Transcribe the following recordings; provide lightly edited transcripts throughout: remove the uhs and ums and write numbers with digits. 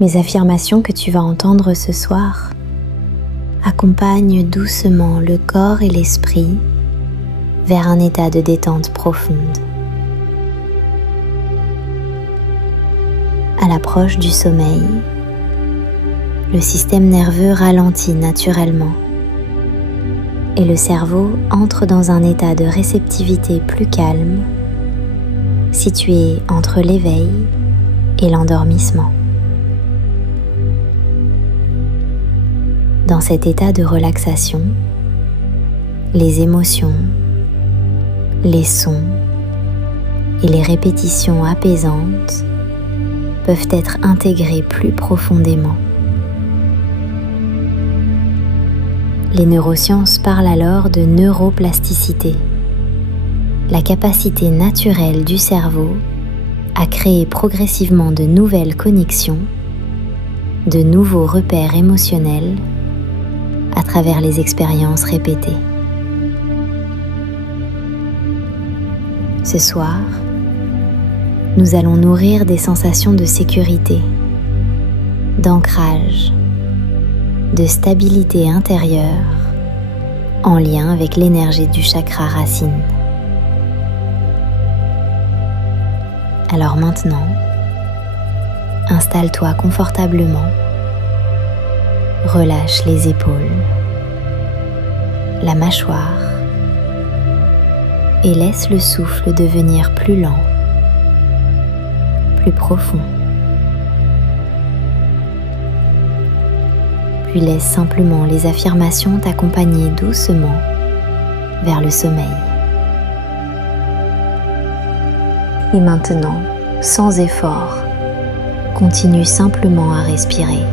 Mes affirmations que tu vas entendre ce soir accompagnent doucement le corps et l'esprit vers un état de détente profonde. À l'approche du sommeil, le système nerveux ralentit naturellement et le cerveau entre dans un état de réceptivité plus calme, situé entre l'éveil et l'endormissement. Dans cet état de relaxation, les émotions, les sons et les répétitions apaisantes peuvent être intégrés plus profondément. Les neurosciences parlent alors de neuroplasticité, la capacité naturelle du cerveau à créer progressivement de nouvelles connexions, de nouveaux repères émotionnels à travers les expériences répétées. Ce soir, nous allons nourrir des sensations de sécurité, d'ancrage, de stabilité intérieure en lien avec l'énergie du chakra racine. Alors maintenant, installe-toi confortablement, relâche les épaules, la mâchoire et laisse le souffle devenir plus lent, plus profond. Puis laisse simplement les affirmations t'accompagner doucement vers le sommeil. Et maintenant, sans effort, continue simplement à respirer.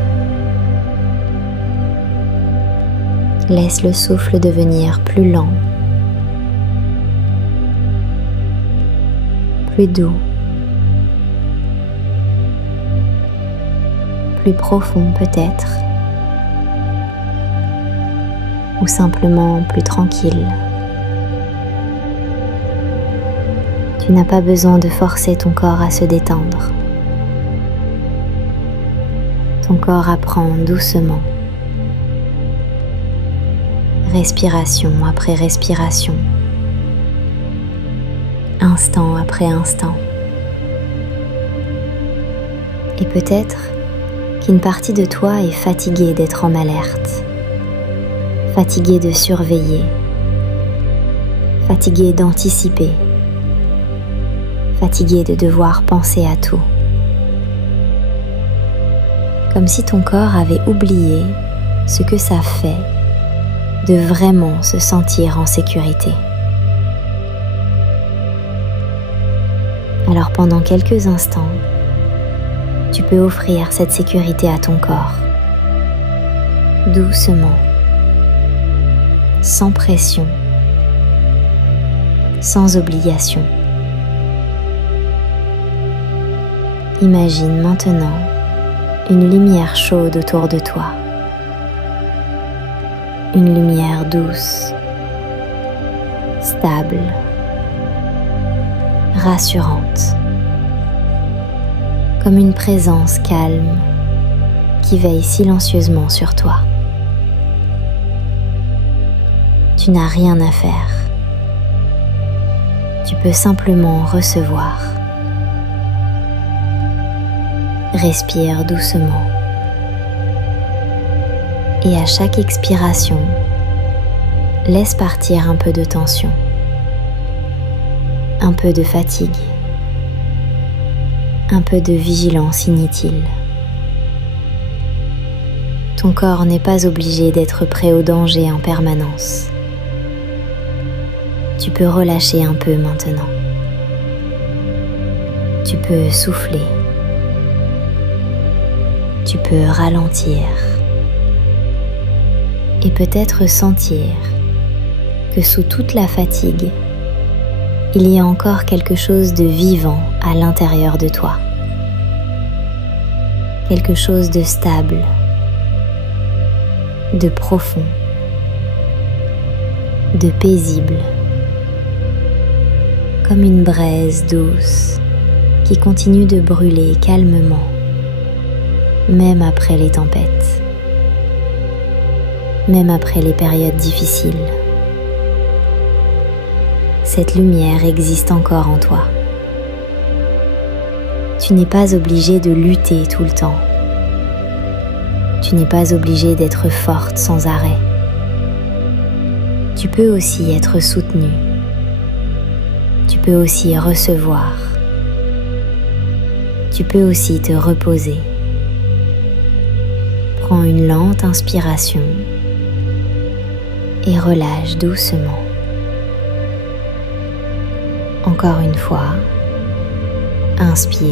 Laisse le souffle devenir plus lent, plus doux, plus profond peut-être, ou simplement plus tranquille. Tu n'as pas besoin de forcer ton corps à se détendre. Ton corps apprend doucement, respiration après respiration, instant après instant. Et peut-être qu'une partie de toi est fatiguée d'être en alerte, fatiguée de surveiller, fatiguée d'anticiper, fatiguée de devoir penser à tout. Comme si ton corps avait oublié ce que ça fait de vraiment se sentir en sécurité. Alors pendant quelques instants, tu peux offrir cette sécurité à ton corps, doucement, sans pression, sans obligation. Imagine maintenant une lumière chaude autour de toi, une lumière douce, stable, rassurante, comme une présence calme qui veille silencieusement sur toi. Tu n'as rien à faire. Tu peux simplement recevoir. Respire doucement. Et à chaque expiration, laisse partir un peu de tension, un peu de fatigue, un peu de vigilance inutile. Ton corps n'est pas obligé d'être prêt au danger en permanence. Tu peux relâcher un peu maintenant. Tu peux souffler. Tu peux ralentir. Et peut-être sentir que sous toute la fatigue, il y a encore quelque chose de vivant à l'intérieur de toi. Quelque chose de stable, de profond, de paisible, comme une braise douce qui continue de brûler calmement même après les tempêtes, même après les périodes difficiles. Cette lumière existe encore en toi. Tu n'es pas obligé de lutter tout le temps. Tu n'es pas obligé d'être forte sans arrêt. Tu peux aussi être soutenue. Tu peux aussi recevoir. Tu peux aussi te reposer. Prends une lente inspiration et relâche doucement. Encore une fois, inspire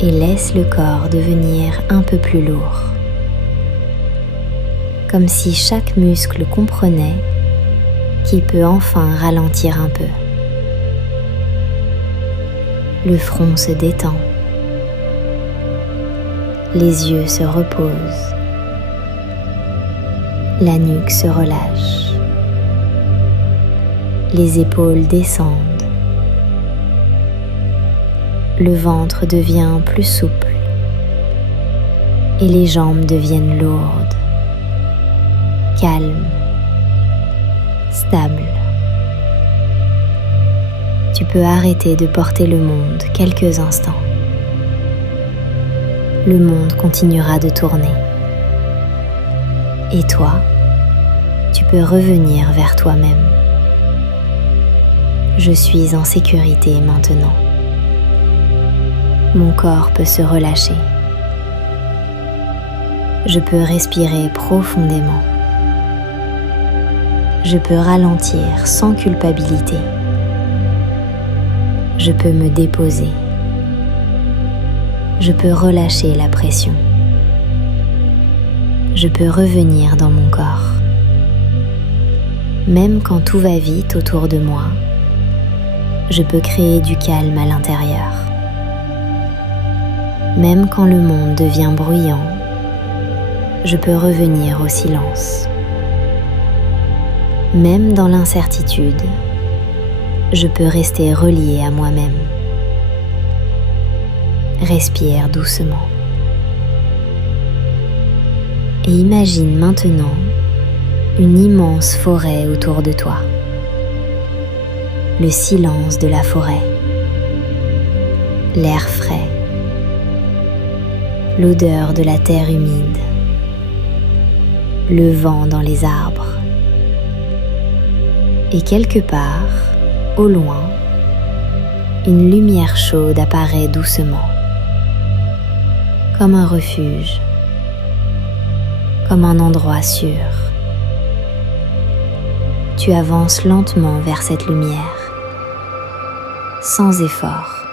et laisse le corps devenir un peu plus lourd, comme si chaque muscle comprenait qu'il peut enfin ralentir un peu. Le front se détend, les yeux se reposent, la nuque se relâche, les épaules descendent, le ventre devient plus souple et les jambes deviennent lourdes, calmes, stables. Tu peux arrêter de porter le monde quelques instants. Le monde continuera de tourner. Et toi, tu peux revenir vers toi-même. Je suis en sécurité maintenant. Mon corps peut se relâcher. Je peux respirer profondément. Je peux ralentir sans culpabilité. Je peux me déposer. Je peux relâcher la pression. Je peux revenir dans mon corps. Même quand tout va vite autour de moi, je peux créer du calme à l'intérieur. Même quand le monde devient bruyant, je peux revenir au silence. Même dans l'incertitude, je peux rester relié à moi-même. Respire doucement. Et imagine maintenant une immense forêt autour de toi. Le silence de la forêt. L'air frais. L'odeur de la terre humide. Le vent dans les arbres. Et quelque part, au loin, une lumière chaude apparaît doucement, comme un refuge, comme un endroit sûr. Tu avances lentement vers cette lumière, sans effort,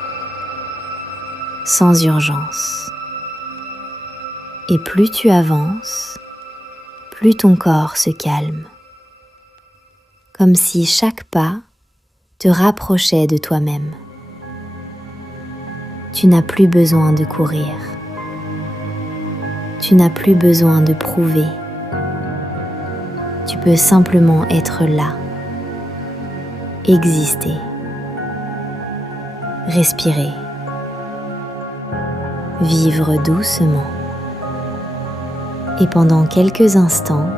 sans urgence. Et plus tu avances, plus ton corps se calme, comme si chaque pas te rapprochait de toi-même. Tu n'as plus besoin de courir. Tu n'as plus besoin de prouver. Tu peux simplement être là, exister, respirer, vivre doucement. Et pendant quelques instants,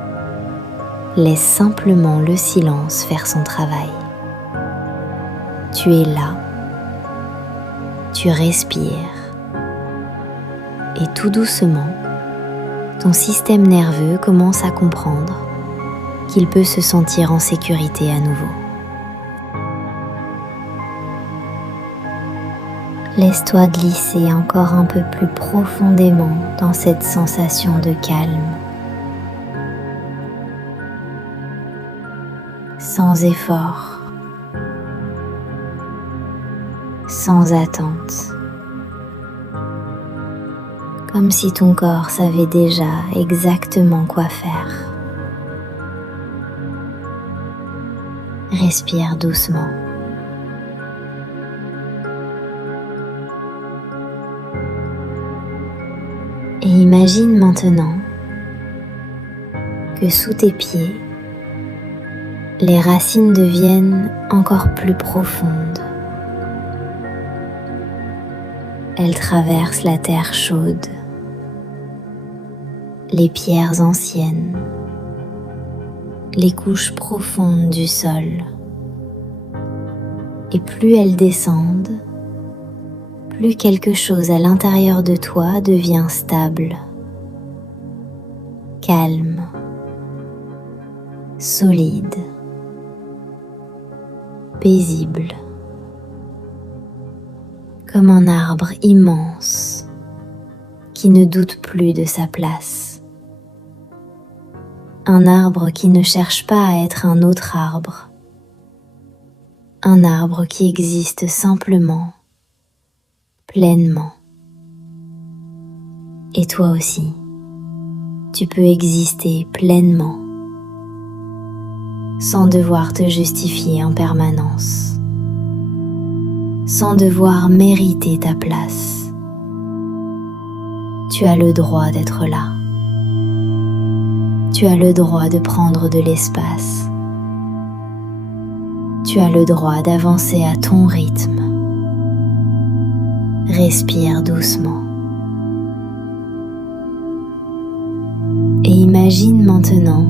laisse simplement le silence faire son travail. Tu es là, tu respires, et tout doucement, ton système nerveux commence à comprendre qu'il peut se sentir en sécurité à nouveau. Laisse-toi glisser encore un peu plus profondément dans cette sensation de calme, sans effort, sans attente, comme si ton corps savait déjà exactement quoi faire. Respire doucement. Et imagine maintenant que sous tes pieds, les racines deviennent encore plus profondes. Elle traverse la terre chaude, les pierres anciennes, les couches profondes du sol. Et plus elles descendent, plus quelque chose à l'intérieur de toi devient stable, calme, solide, paisible, comme un arbre immense qui ne doute plus de sa place. Un arbre qui ne cherche pas à être un autre arbre. Un arbre qui existe simplement, pleinement. Et toi aussi, tu peux exister pleinement, sans devoir te justifier en permanence, sans devoir mériter ta place. Tu as le droit d'être là. Tu as le droit de prendre de l'espace. Tu as le droit d'avancer à ton rythme. Respire doucement. Et imagine maintenant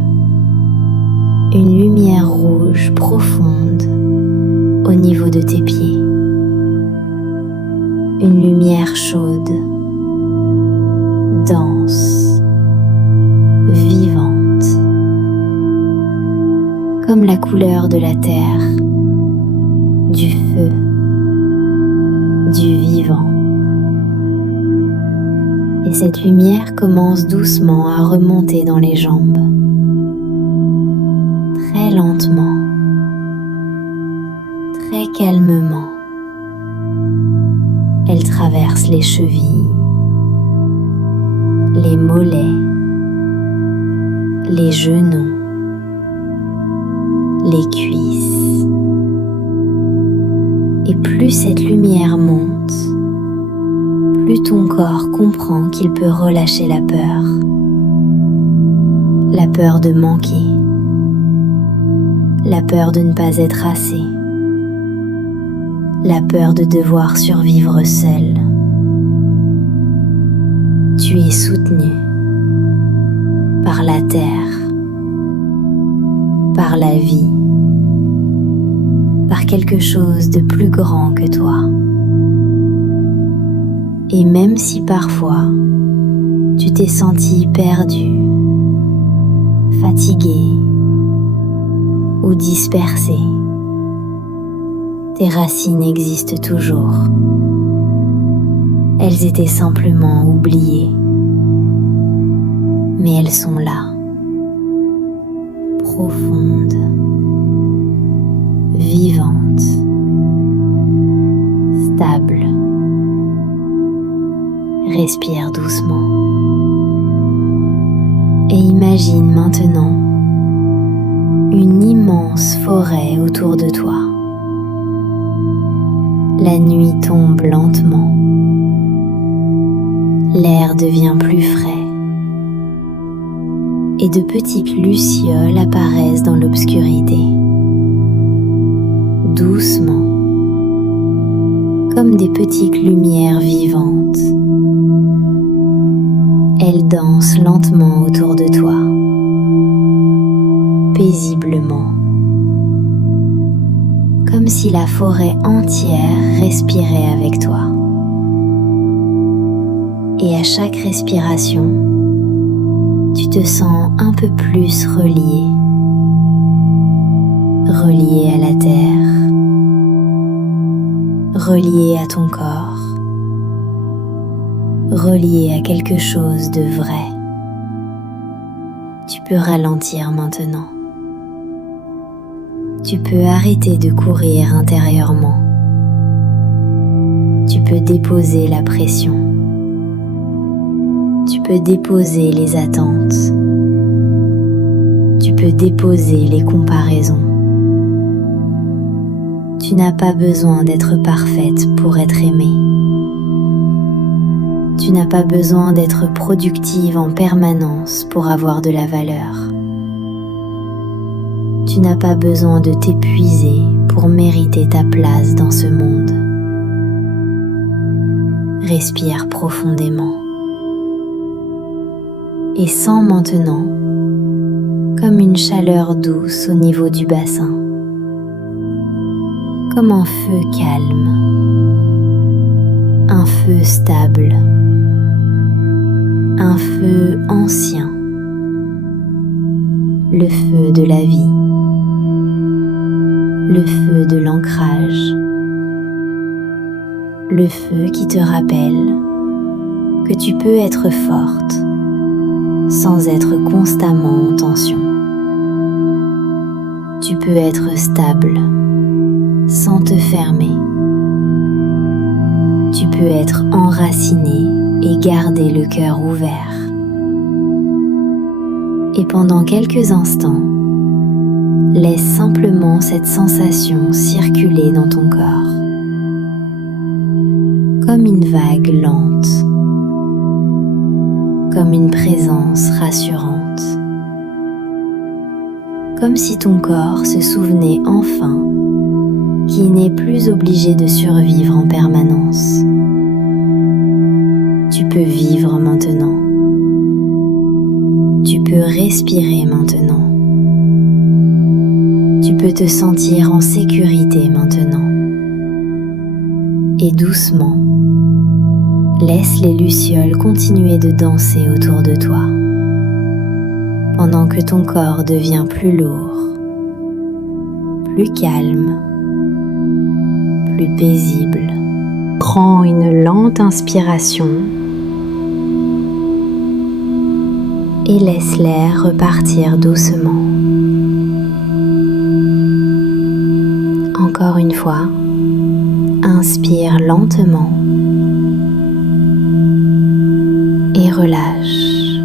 une lumière rouge profonde au niveau de tes pieds. Une lumière chaude, dense, vivante, comme la couleur de la terre, du feu, du vivant. Et cette lumière commence doucement à remonter dans les jambes, très lentement, très calmement. Elle traverse les chevilles, les mollets, les genoux, les cuisses. Et plus cette lumière monte, plus ton corps comprend qu'il peut relâcher la peur de manquer, la peur de ne pas être assez, la peur de devoir survivre seul. Tu es soutenu par la terre, par la vie, par quelque chose de plus grand que toi. Et même si parfois tu t'es senti perdu, fatigué ou dispersé, tes racines existent toujours. Elles étaient simplement oubliées, mais elles sont là, profondes, vivantes, stables. Respire doucement et imagine maintenant une immense forêt autour de toi. La nuit tombe lentement, l'air devient plus frais et de petites lucioles apparaissent dans l'obscurité, doucement, comme des petites lumières vivantes. Elles dansent lentement autour de toi, paisiblement, comme si la forêt entière respirait avec toi. Et à chaque respiration, tu te sens un peu plus relié à la terre, relié à ton corps, relié à quelque chose de vrai. Tu peux ralentir maintenant. Tu peux arrêter de courir intérieurement. Tu peux déposer la pression. Tu peux déposer les attentes. Tu peux déposer les comparaisons. Tu n'as pas besoin d'être parfaite pour être aimée. Tu n'as pas besoin d'être productive en permanence pour avoir de la valeur. Tu n'as pas besoin de t'épuiser pour mériter ta place dans ce monde. Respire profondément et sens maintenant comme une chaleur douce au niveau du bassin, comme un feu calme, un feu stable, un feu ancien, le feu de la vie, le feu de l'ancrage, le feu qui te rappelle que tu peux être forte sans être constamment en tension. Tu peux être stable sans te fermer. Tu peux être enraciné et garder le cœur ouvert. Et pendant quelques instants, laisse simplement cette sensation circuler dans ton corps, comme une vague lente, comme une présence rassurante, comme si ton corps se souvenait enfin qu'il n'est plus obligé de survivre en permanence. Tu peux vivre maintenant. Tu peux respirer maintenant. Tu peux te sentir en sécurité maintenant. Et doucement, laisse les lucioles continuer de danser autour de toi, pendant que ton corps devient plus lourd, plus calme, plus paisible. Prends une lente inspiration et laisse l'air repartir doucement. Encore une fois, inspire lentement et relâche.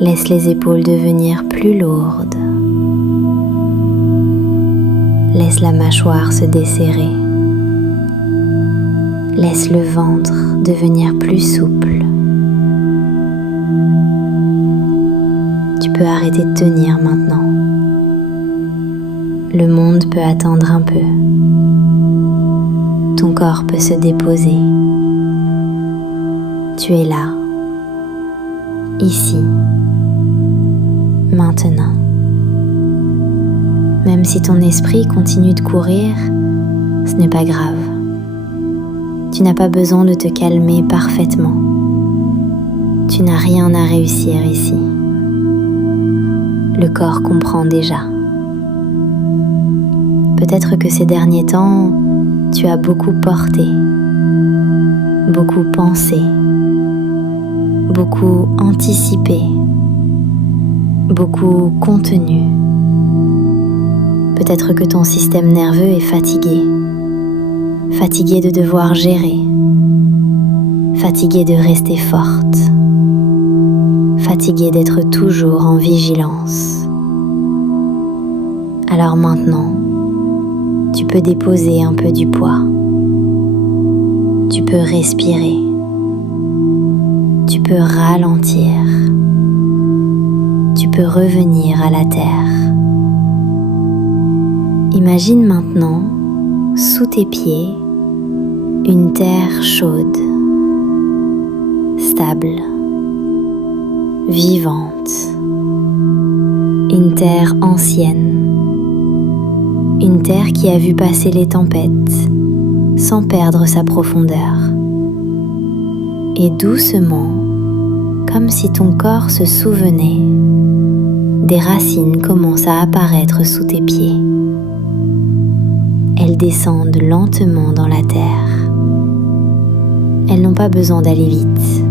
Laisse les épaules devenir plus lourdes. Laisse la mâchoire se desserrer. Laisse le ventre devenir plus souple. Tu peux arrêter de tenir maintenant. Le monde peut attendre un peu. Ton corps peut se déposer. Tu es là, ici, maintenant. Même si ton esprit continue de courir, ce n'est pas grave. Tu n'as pas besoin de te calmer parfaitement. Tu n'as rien à réussir ici. Le corps comprend déjà. Peut-être que ces derniers temps, tu as beaucoup porté, beaucoup pensé, beaucoup anticipé, beaucoup contenu. Peut-être que ton système nerveux est fatigué de devoir gérer, fatigué de rester forte, fatigué d'être toujours en vigilance. Alors maintenant, tu peux déposer un peu du poids. Tu peux respirer. Tu peux ralentir. Tu peux revenir à la terre. Imagine maintenant, sous tes pieds, une terre chaude, stable, vivante, une terre ancienne, une terre qui a vu passer les tempêtes sans perdre sa profondeur. Et doucement, comme si ton corps se souvenait, des racines commencent à apparaître sous tes pieds. Elles descendent lentement dans la terre. Elles n'ont pas besoin d'aller vite.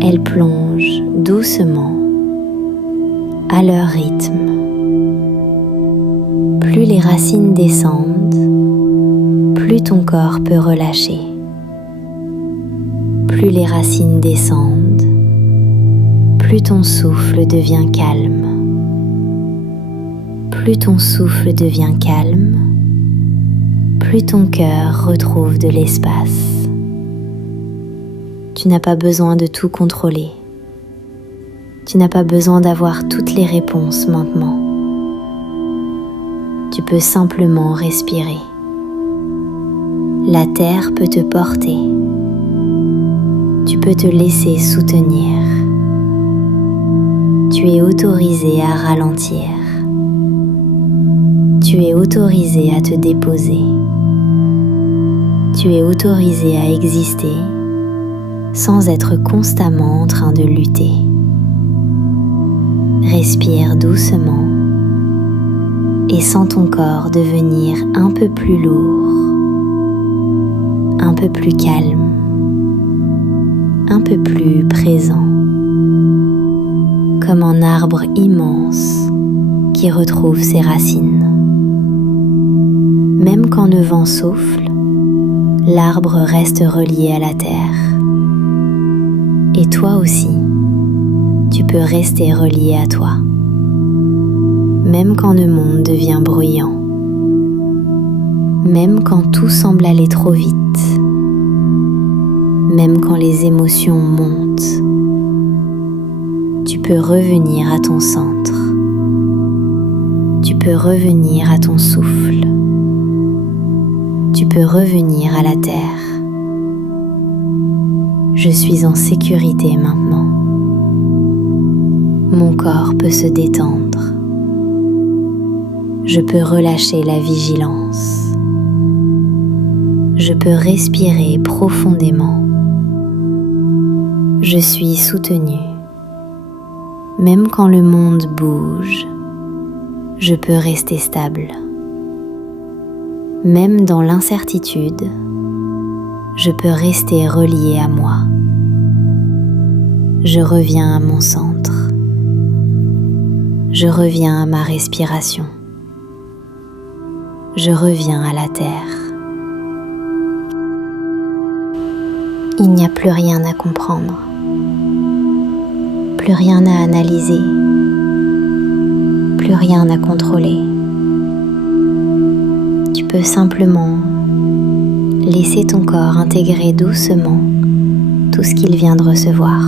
Elles plongent doucement à leur rythme. Plus les racines descendent, plus ton corps peut relâcher. Plus les racines descendent, plus ton souffle devient calme. Plus ton souffle devient calme, plus ton cœur retrouve de l'espace. Tu n'as pas besoin de tout contrôler. Tu n'as pas besoin d'avoir toutes les réponses maintenant. Tu peux simplement respirer. La terre peut te porter. Tu peux te laisser soutenir. Tu es autorisé à ralentir. Tu es autorisé à te déposer. Tu es autorisé à exister sans être constamment en train de lutter. Respire doucement et sens ton corps devenir un peu plus lourd, un peu plus calme, un peu plus présent, comme un arbre immense qui retrouve ses racines. Même quand le vent souffle, l'arbre reste relié à la terre. Et toi aussi, tu peux rester relié à toi. Même quand le monde devient bruyant, même quand tout semble aller trop vite, même quand les émotions montent, tu peux revenir à ton centre. Tu peux revenir à ton souffle. Tu peux revenir à la terre. Je suis en sécurité maintenant. Mon corps peut se détendre. Je peux relâcher la vigilance. Je peux respirer profondément. Je suis soutenu. Même quand le monde bouge, je peux rester stable. Même dans l'incertitude, je peux rester relié à moi. Je reviens à mon centre. Je reviens à ma respiration. Je reviens à la terre. Il n'y a plus rien à comprendre, plus rien à analyser, plus rien à contrôler. Tu peux simplement laisser ton corps intégrer doucement tout ce qu'il vient de recevoir.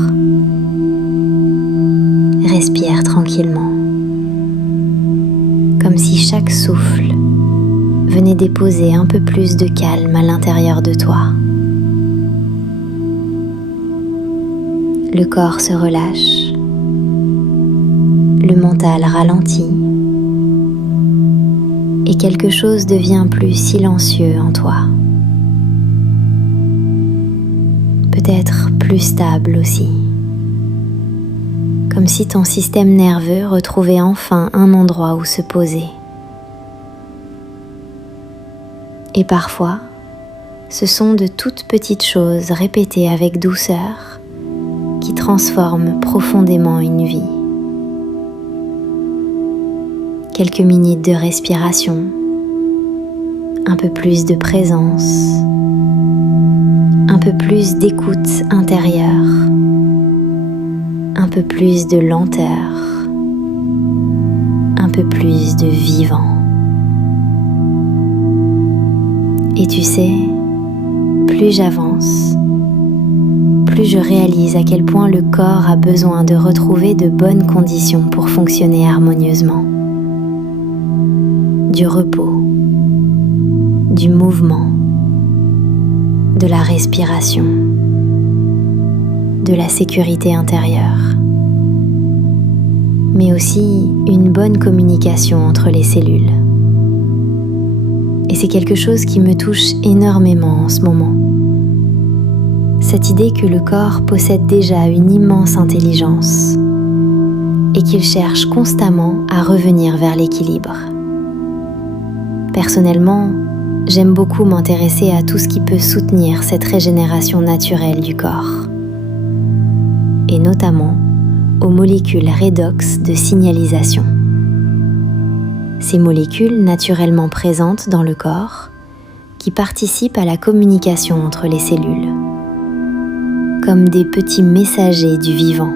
Respire tranquillement, comme si chaque souffle venait déposer un peu plus de calme à l'intérieur de toi. Le corps se relâche, le mental ralentit et quelque chose devient plus silencieux en toi. Peut-être plus stable aussi. Comme si ton système nerveux retrouvait enfin un endroit où se poser. Et parfois, ce sont de toutes petites choses répétées avec douceur qui transforment profondément une vie. Quelques minutes de respiration, un peu plus de présence, un peu plus d'écoute intérieure, un peu plus de lenteur, un peu plus de vivant. Et tu sais, plus j'avance, plus je réalise à quel point le corps a besoin de retrouver de bonnes conditions pour fonctionner harmonieusement. Du repos, du mouvement, de la respiration, de la sécurité intérieure, mais aussi une bonne communication entre les cellules. Et c'est quelque chose qui me touche énormément en ce moment. Cette idée que le corps possède déjà une immense intelligence et qu'il cherche constamment à revenir vers l'équilibre. Personnellement, j'aime beaucoup m'intéresser à tout ce qui peut soutenir cette régénération naturelle du corps, et notamment aux molécules redox de signalisation. Ces molécules naturellement présentes dans le corps qui participent à la communication entre les cellules, comme des petits messagers du vivant.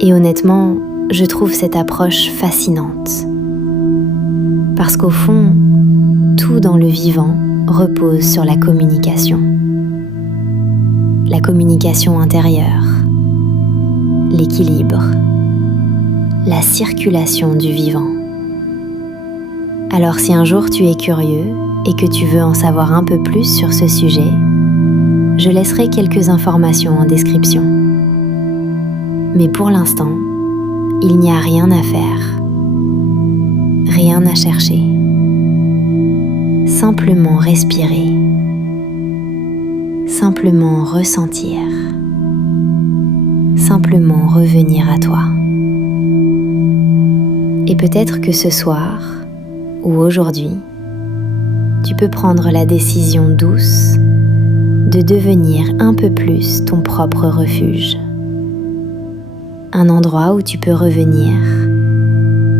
Et honnêtement, je trouve cette approche fascinante. Parce qu'au fond, tout dans le vivant repose sur la communication. La communication intérieure, l'équilibre, la circulation du vivant. Alors si un jour tu es curieux et que tu veux en savoir un peu plus sur ce sujet, je laisserai quelques informations en description. Mais pour l'instant, il n'y a rien à faire, rien à chercher. Simplement respirer, simplement ressentir, simplement revenir à toi. Et peut-être que ce soir, ou aujourd'hui, tu peux prendre la décision douce de devenir un peu plus ton propre refuge. Un endroit où tu peux revenir,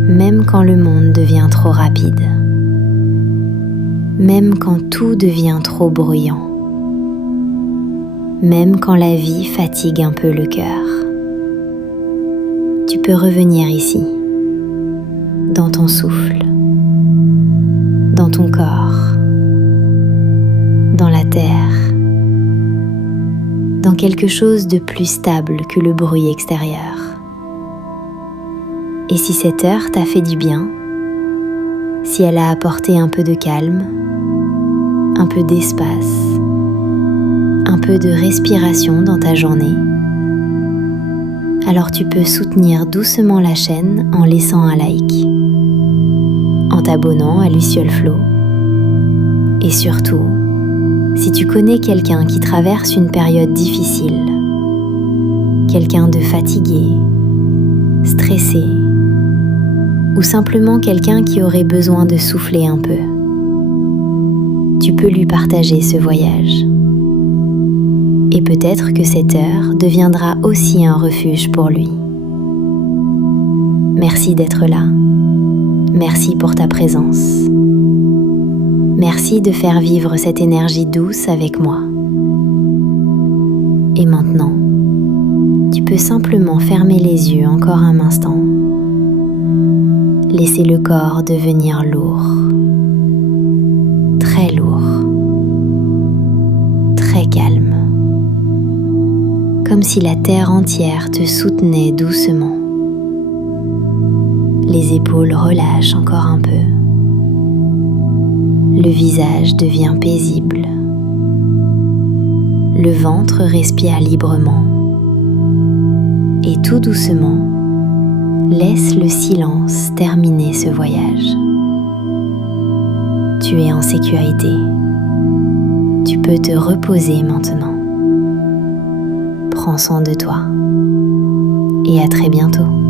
même quand le monde devient trop rapide, même quand tout devient trop bruyant, même quand la vie fatigue un peu le cœur. Tu peux revenir ici, dans ton souffle, dans ton corps, dans la terre, dans quelque chose de plus stable que le bruit extérieur. Et si cette heure t'a fait du bien, si elle a apporté un peu de calme, un peu d'espace, un peu de respiration dans ta journée, alors tu peux soutenir doucement la chaîne en laissant un like, en t'abonnant à Luciole Flow, et surtout, si tu connais quelqu'un qui traverse une période difficile, quelqu'un de fatigué, stressé, ou simplement quelqu'un qui aurait besoin de souffler un peu, tu peux lui partager ce voyage. Et peut-être que cette heure deviendra aussi un refuge pour lui. Merci d'être là. Merci pour ta présence. Merci de faire vivre cette énergie douce avec moi. Et maintenant, tu peux simplement fermer les yeux encore un instant. Laisser le corps devenir lourd. Très lourd. Très calme. Comme si la terre entière te soutenait doucement. Les épaules relâchent encore un peu. Le visage devient paisible. Le ventre respire librement. Et tout doucement, laisse le silence terminer ce voyage. Tu es en sécurité. Tu peux te reposer maintenant. Prends soin de toi et à très bientôt.